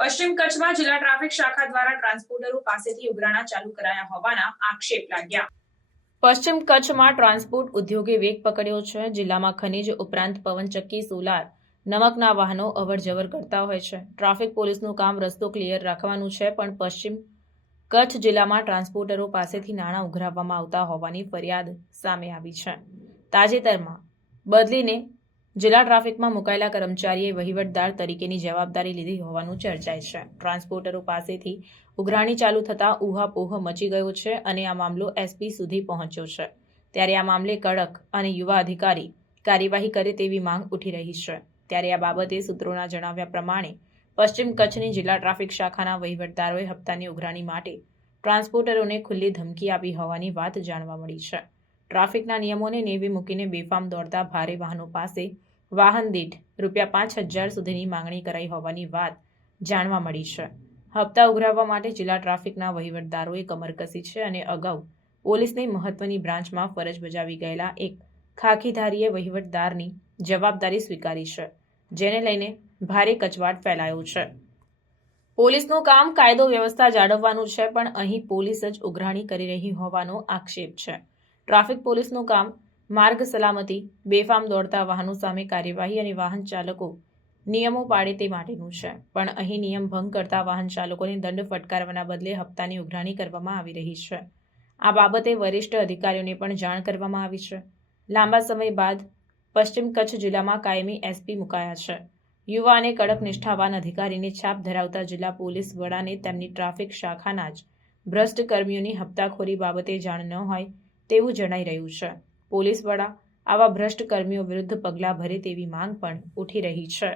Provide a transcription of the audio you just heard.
પશ્ચિમ કચ્છમાં જિલ્લા ટ્રાફિક શાખા દ્વારા ટ્રાન્સપોર્ટરો પાસેથી ઉઘરાણા ચાલુ કરાયા હોવાના આક્ષેપ લાગ્યા. પશ્ચિમ કચ્છમાં ટ્રાન્સપોર્ટ ઉદ્યોગે વેગ પકડ્યો છે. જિલ્લામાં ખનીજ ઉપરાંત પવનચક્કી સોલાર, નમકના વાહનો અવરજવર કરતા હોય છે. ટ્રાફિક પોલીસનું કામ રસ્તો ક્લિયર રાખવાનું છે, પણ પશ્ચિમ કચ્છ જિલ્લામાં ટ્રાન્સપોર્ટરો પાસેથી નાણાં ઉઘરાવવામાં આવતા હોવાની ફરિયાદ સામે આવી છે. તાજેતરમાં બદલીને જિલ્લા ટ્રાફિકમાં મુકાયેલા કર્મચારીએ વહીવટદાર તરીકેની જવાબદારી લીધી હોવાનું ચર્ચાય છે. ટ્રાન્સપોર્ટરો પાસેથી ઉઘરાણી ચાલુ થતાં ઉહાપોહ મચી ગયો છે અને આ મામલો એસપી સુધી પહોંચ્યો છે. ત્યારે આ મામલે કડક અને યુવા અધિકારી કાર્યવાહી કરે તેવી માંગ ઉઠી રહી છે. ત્યારે આ બાબતે સૂત્રોના જણાવ્યા પ્રમાણે, પશ્ચિમ કચ્છની જિલ્લા ટ્રાફિક શાખાના વહીવટદારોએ હપ્તાની ઉઘરાણી માટે ટ્રાન્સપોર્ટરોને ખુલ્લી ધમકી આપી હોવાની વાત જાણવા મળી છે. ટ્રાફિકના નિયમોને નેવી મૂકીને બેફામ દોડતા ભારે વાહનો પાસે વાહન દીઠ રૂપિયા પાંચ હજાર સુધીની માંગણી કરાઈ હોવાની વાત જાણવા મળી છે. હપ્તા ઉઘરાવવા માટે જિલ્લા ટ્રાફિકના વહીવટદારોએ કમર કસી છે અને અગાઉ પોલીસની મહત્વની બ્રાન્ચમાં ફરજ બજાવી ગયેલા એક ખાખીધારીએ વહીવટદારની જવાબદારી સ્વીકારી છે, જેને લઈને ભારે કચવાટ ફેલાયો છે. પોલીસનું કામ કાયદો વ્યવસ્થા જાળવવાનું છે, પણ અહીં પોલીસ જ ઉઘરાણી કરી રહી હોવાનો આક્ષેપ છે. ટ્રાફિક પોલીસનું કામ માર્ગ સલામતી, બેફામ દોડતા વાહનો સામે કાર્યવાહી અને વાહન ચાલકો નિયમો પાડે તે માટેનું છે. પણ અહીં નિયમ ભંગ કરતા વાહન ચાલકોને દંડ ફટકારવાના બદલે હપ્તાની ઉઘરાણી કરવામાં આવી રહી છે. આ બાબતે વરિષ્ઠ અધિકારીઓને પણ જાણ કરવામાં આવી છે. લાંબા સમય બાદ પશ્ચિમ કચ્છ જિલ્લામાં કાયમી એસપી મુકાયા છે. યુવા અને કડક નિષ્ઠાવાન અધિકારીને છાપ ધરાવતા જિલ્લા પોલીસ વડાને તેમની ટ્રાફિક શાખાના જ ભ્રષ્ટ કર્મીઓની હપ્તાખોરી બાબતે જાણ ન હોય તેવું જણાઈ રહ્યું છે. પોલીસ વડા આવા ભ્રષ્ટ કર્મીઓ વિરુદ્ધ પગલાં ભરે તેવી માંગ પણ ઉઠી રહી છે.